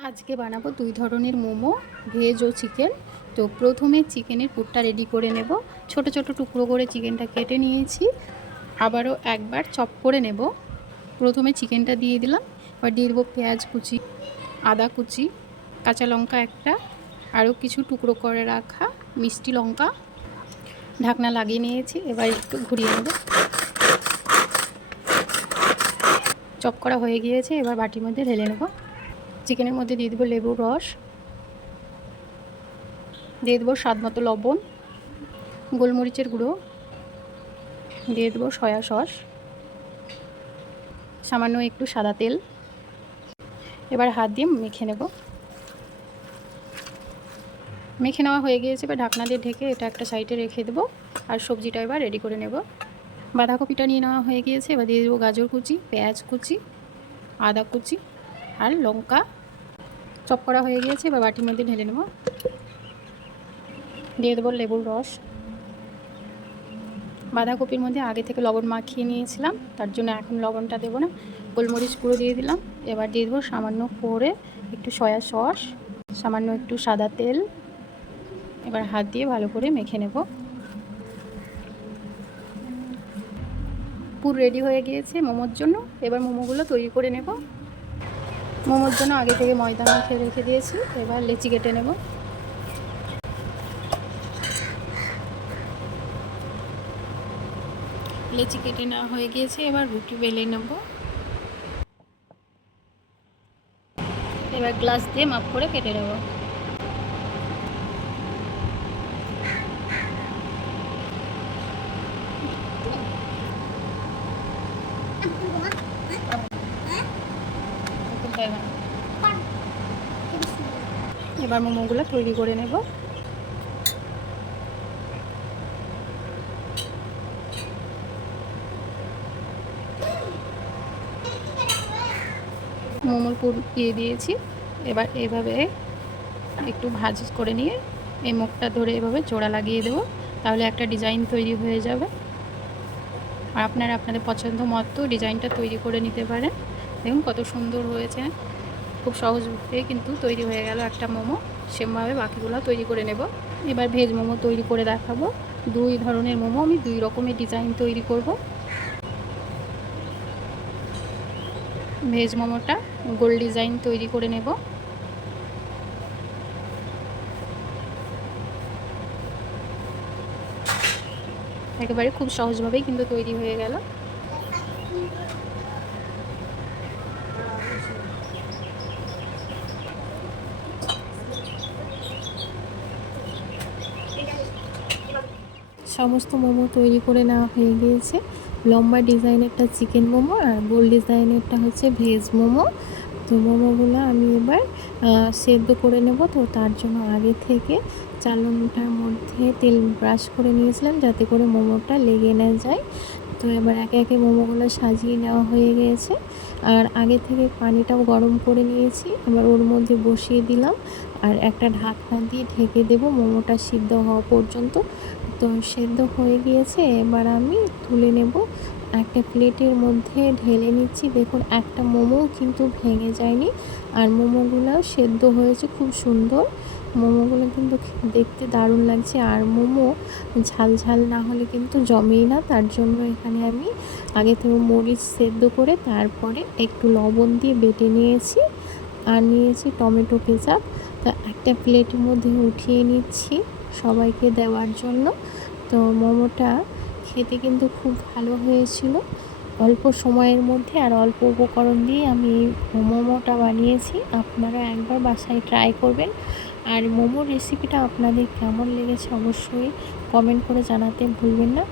আজকে বানাবো দুই ধরনের মোমো, ভেজ ও চিকেন। তো প্রথমে চিকেনের পুরটা রেডি করে নেব। ছোট ছোট টুকরো করে চিকেনটা কেটে নিয়েছি। আবারও একবার চপ করে নেব। প্রথমে চিকেনটা দিয়ে দিলাম। এবার দিয়ে দেবো পেঁয়াজ কুচি, আদা কুচি, কাঁচা লঙ্কা একটা, আরও কিছু টুকরো করে রাখা মিষ্টি লঙ্কা। ঢাকনা লাগিয়ে নিয়েছি, এবার একটু ঘুরিয়ে নেব। চপ করা হয়ে গিয়েছে, এবার বাটির মধ্যে ঢেলে নেব। চিকেনের মধ্যে দিয়ে দেবো লেবুর রস। দিয়ে দেবো স্বাদ মতো লবণ, গোলমরিচের গুঁড়ো, দিয়ে দেবো সয়া সস, সামান্য একটু সাদা তেল। এবার হাত দিয়ে মেখে নেব। মেখে নেওয়া হয়ে গিয়েছে, এবার ঢাকনা দিয়ে ঢেকে এটা একটা সাইডে রেখে দেবো। আর সবজিটা এবার রেডি করে নেব। বাঁধাকপিটা নিয়ে নেওয়া হয়ে গিয়েছে, এবার দিয়ে দেবো গাজর কুচি, পেঁয়াজ কুচি, আদা কুচি আর লঙ্কা। চপ করা হয়ে গিয়েছে, এবার বাটির মধ্যে ঢেলে নেব। দিয়ে দেবো লেবুর রস। বাঁধাকপির মধ্যে আগে থেকে লবণ মাখিয়ে নিয়েছিলাম, তার জন্য এখন লবণটা দেবো না। গোলমরিচ গুঁড়ো দিয়ে দিলাম। এবার দিয়ে দেবো সামান্য করে একটু সয়া সস, সামান্য একটু সাদা তেল। এবার হাত দিয়ে ভালো করে মেখে নেব। পুর রেডি হয়ে গিয়েছে মোমোর জন্য। এবার মোমোগুলো তৈরি করে নেব। মোমোর জন্য আগে থেকে ময়দা মাখিয়ে রেখে দিয়েছি, এবার লেচি কেটে নেব। লেচি কেটে নেওয়া হয়ে গিয়েছে, এবার রুটি বেলে নেব। এবার গ্লাস দিয়ে মাপ করে কেটে নেব। এবার মোমোগুলো তৈরি করে নেব। মোমোর পুর দিয়ে দিয়েছি। এবার এভাবে একটু ভাজ করে নিয়ে এই মুখটা ধরে এভাবে জোড়া লাগিয়ে দেবো। তাহলে একটা ডিজাইন তৈরি হয়ে যাবে। আর আপনারা আপনাদের পছন্দ মতো ডিজাইনটা তৈরি করে নিতে পারেন। দেখুন কত সুন্দর হয়েছে। খুব সহজভাবে কিন্তু তৈরি হয়ে গেল একটা মোমো। সেমভাবে বাকিগুলো তৈরি করে নেব। এবার ভেজ মোমো তৈরি করে দেখাবো। দুই ধরনের মোমো, আমি দুই রকমের ডিজাইন তৈরি করব। ভেজ মোমোটা গোল ডিজাইন তৈরি করে নেব। একেবারে খুব সহজভাবেই কিন্তু তৈরি হয়ে গেল। সমস্ত মোমো তৈরি করে নেওয়া হয়ে গিয়েছে। লম্বা ডিজাইনেরটা চিকেন মোমো আর গোল ডিজাইনেরটা হচ্ছে ভেজ মোমো। তো মোমোগুলো আমি এবার সেদ্ধ করে নেব। তো তার জন্য আগে থেকে চালনটার মধ্যে তেল ব্রাশ করে নিয়েছিলাম যাতে করে মোমোটা লেগে না যায়। তো এবার একে একে মোমোগুলো সাজিয়ে নেওয়া হয়ে গিয়েছে। আর আগে থেকে পানিটাও গরম করে নিয়েছি। এবার ওর মধ্যে বসিয়ে দিলাম। আর একটা ঢাকনা দিয়ে ঢেকে দেব। মোমোটা সিদ্ধ হওয়া পর্যন্ত। তো সেদ্ধ হয়ে গিয়েছে। এবার আমি তুলে নেব। একটা প্লেটের মধ্যে ঢেলে নিচ্ছি। দেখুন, একটা মোমো কিন্তু ভেঙে যায়নি। আর মোমোগুলো সেদ্ধ হয়েছে খুব সুন্দর। মোমোগুলো কিন্তু দেখতে দারুণ লাগছে। আর মোমো ঝাল ঝাল না হলে কিন্তু জমেই না। তার জন্য এখানে আমি আগে থেকে মরিচ সেদ্ধ করে তারপরে একটু লবণ দিয়ে বেটে নিয়েছি। আর নিয়েছি টমেটো কেচাপ। তো একটা প্লেটের মধ্যে উঠিয়ে নিচ্ছি সবাইকে দেওয়ার জন্য। তো মোমোটা খেতে কিন্তু খুব ভালো হয়েছিল। অল্প সময়ের মধ্যে আর অল্প উপকরণ দিয়ে আমি মোমোটা বানিয়েছি। আপনারা একবার বাসায় ট্রাই করবেন। আর মোমোর রেসিপিটা আপনাদের কেমন লেগেছে অবশ্যই কমেন্ট করে জানাতে ভুলবেন না।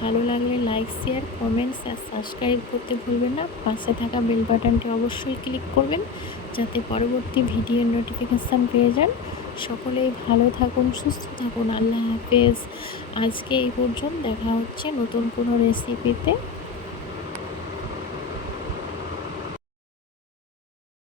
ভালো লাগলে লাইক শেয়ার কমেন্টস আর সাবস্ক্রাইব করতে ভুলবেন না। পাশে থাকা বেল বাটনটি অবশ্যই ক্লিক করবেন যাতে পরবর্তী ভিডিওর নোটিফিকেশান পেয়ে যান। সকলেই ভালো থাকুন, সুস্থ থাকুন। আল্লাহ হাফেজ। আজকে এই পর্যন্ত দেখা হচ্ছে নতুন কোনো রেসিপিতে